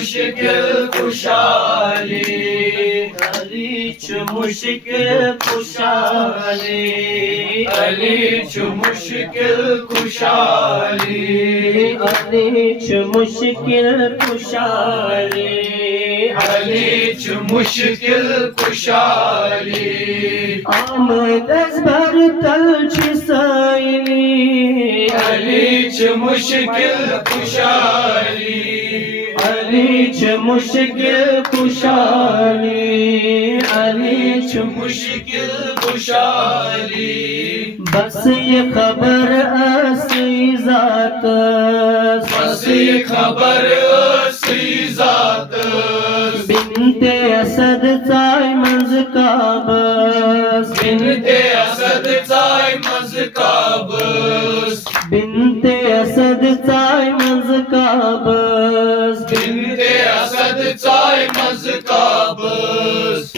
مشکل کشالی علی چو مشکل کشالی علی چو مشکل کشالی علی چو مشکل کشالی علی چو مشکل کشالی آمد از بر تلچ سایلی علی چو مشکل کشالی علی چو مشکل کشالی علی چو مشکل کشالی بس یہ خبر اسی ذات بس یہ خبر اسی ذات بنت اسد چای منز کابس بنت اسد چای منز کابس بنت اسد چای منز کابس بنت اسد چای منز کابس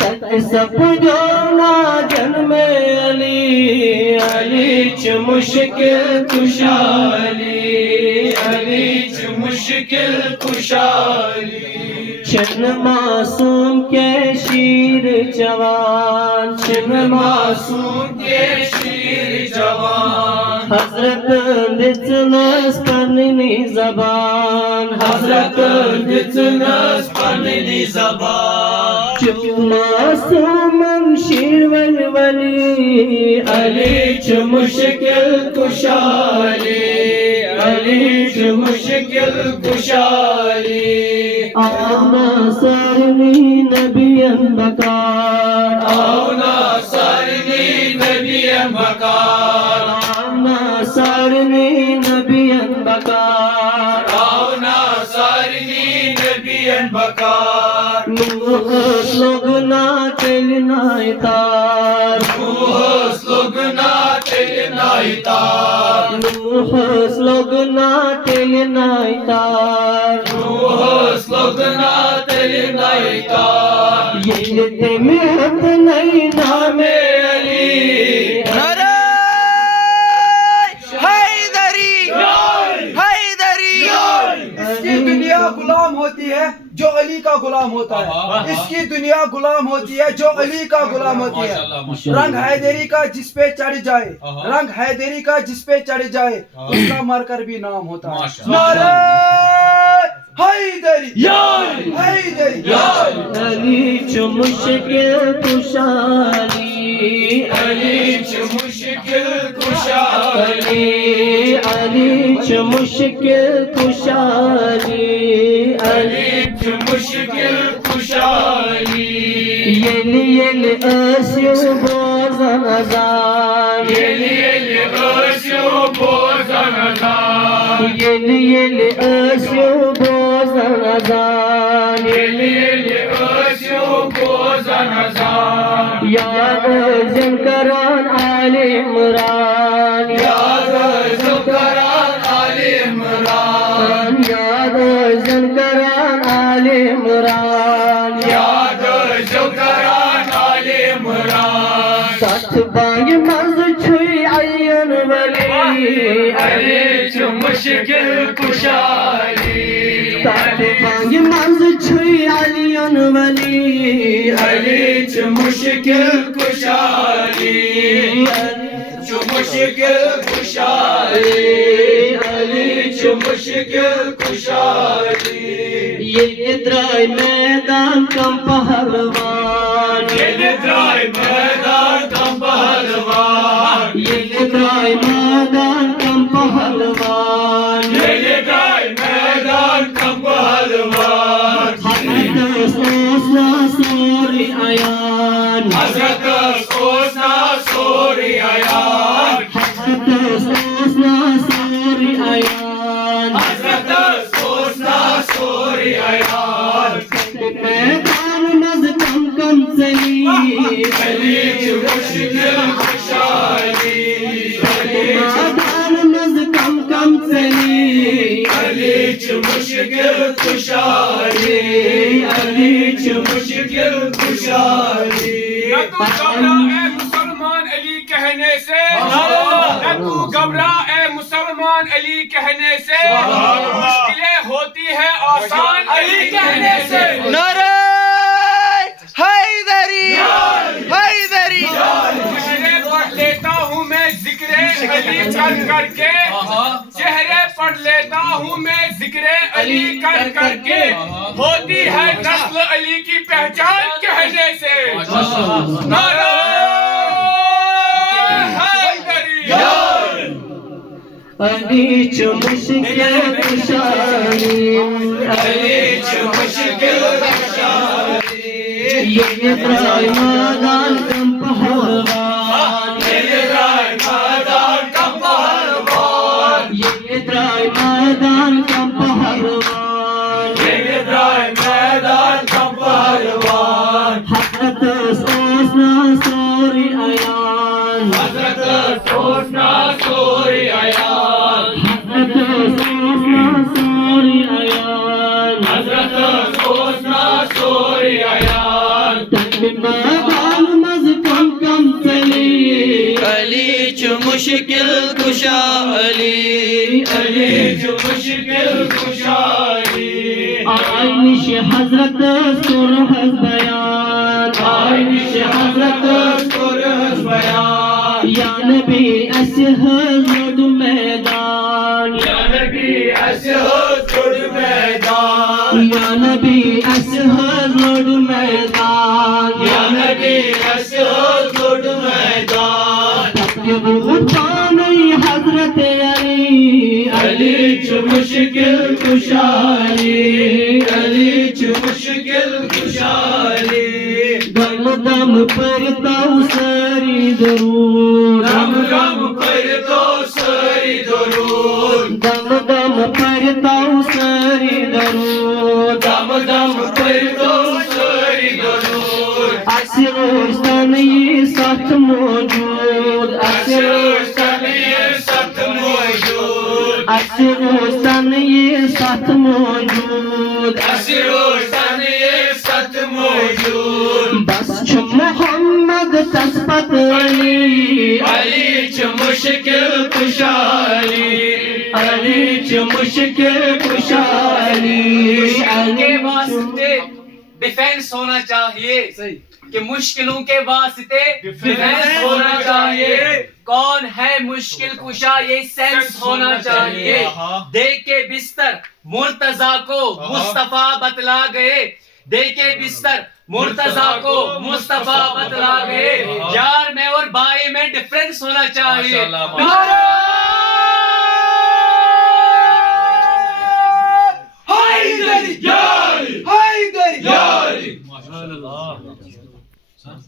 سپجونا جنم علی علی چو مشکل کشالی علی چو مشکل کشالی چن معصوم کے شیر جوان چن معصوم کے شیر جوان حضرت دچنس پننی زبان حضرت دچنس پننی زبان چو معصوم شیر ولی علی چو مشکل کشالی علی چو مشکل کشالی آنا سارنی نبی بکار آنا سارنی نبی بکار آنا سارنی نبی بکار آنا سارنی نبی بکار نوح سلوگنا تلنا تار نوح سلوگنا تلنا تار نوح سلوگنا تلنا تار نوح سلوگنا تلنا تار یہ تمہت نہیں نام علی اس کی دنیا غلام ہوتی ہے جو علی کا غلام ہوتا ہے اس کی دنیا غلام ہوتی ہے جو علی کا غلام ہوتی ہے رنگ حیدری کا جس پہ چڑھ جائے رنگ حیدری کا جس پہ چڑھ جائے اس کا مر کر بھی نام ہوتا ہے نعرہ حیدری حیدری علی چو مشکل کشالی علی چو مشکل کشالی علی چو مشکل کشالی علی چو مشکل کشالی یلی یلی اسیو بازن ازان یلی یلی اسیو بازن ازان یلی یلی اسیو بازن ازان یلی یلی اسیو بازن ازان یاد زنکران آل عمران یاد زنکران آل عمران یاد زنکران آل عمران یاد زنکران آل عمران ساتھ بانگ مز چھوئی عین ولی علی چو مشکل کشالی ساتھ بانگ مز چھوئی عین ولی علی چو مشکل کشالی چو مشکل کشالی علی چو مشکل کشالی یہ درائے میدان کم پہلوان یہ درائے میدان کم پہلوان یہ درائے میدان کم پہلوان یہ درائے میدان کم پہلوان حضرت سوسنا سوری آیان حضرت سوسنا سوری آیان حضرت سوسنا سوری آیان حضرت سوسنا سوری آیان میدان مز کم کم چلی علی چو مشکل کشالی میدان مز کم کم چلی علی چو مشکل کشالی علی چو مشکل کشالی مسلمان علی کہنے سے نہ تو گھبرا اے مسلمان علی کہنے سے مشکلیں ہوتی ہے آسان علی کہنے سے نعرہ حیدری حیدری چہرے پڑھ لیتا ہوں میں ذکر علی کر کر کے چہرے پڑھ لیتا ہوں میں ذکر علی کر کر کے ہوتی ہے نسل علی کی پہچان کہنے سے نعرہ حیدری علی چو مشکل کشائی علی چو مشکل کشائی یہ رائے میدان کم پہلوان یہ رائے میدان کم پہلوان یہ رائے میدان کم پہلوان یہ رائے میدان کم پہلوان حضرت سوسنا سوری ایان حضرت سوسنا سوری ایان حضرت سوسنا سوری ایان حضرت سوسنا سوری ایان میدان مزکم کم چلی علی چو مشکل کشا علی علی چو مشکل کشا علی آئینش حضرت سرحز بیان آئینش حضرت سرحز بیان یا نبی اسحض میدان یا نبی اسحض میدان یا نبی اسحض میدان یا نبی اسحض میدان نہیں حضرت علی علی چو مشکل کشا علی علی چو مشکل کشا علی دم دم پر تو سری درود دم دم پر تو سری درود دم دم پر تو سری درود دم دم پر تو سری درود اسرستان یہ سخت موجود اسرستان یہ سخت موجود اسرستان یہ سخت موجود اسرستان یہ سخت موجود بس چھ محمد تسبت علی علی چھ مشکل کشا علی علی چھ مشکل کشا علی کے واسطے ڈیفینس ہونا چاہیے کہ مشکلوں کے واسطے ڈیفینس ہونا چاہیے کون ہے مشکل کشا یہ سینس ہونا چاہیے دیکھ کے بستر مرتضیٰ کو مصطفیٰ بتلا گئے دیکھ کے بستر مرتضیٰ کو مصطفیٰ بتلا گئے یار میں اور بھائی میں ڈیفرنس ہونا چاہیے حیدری حیدری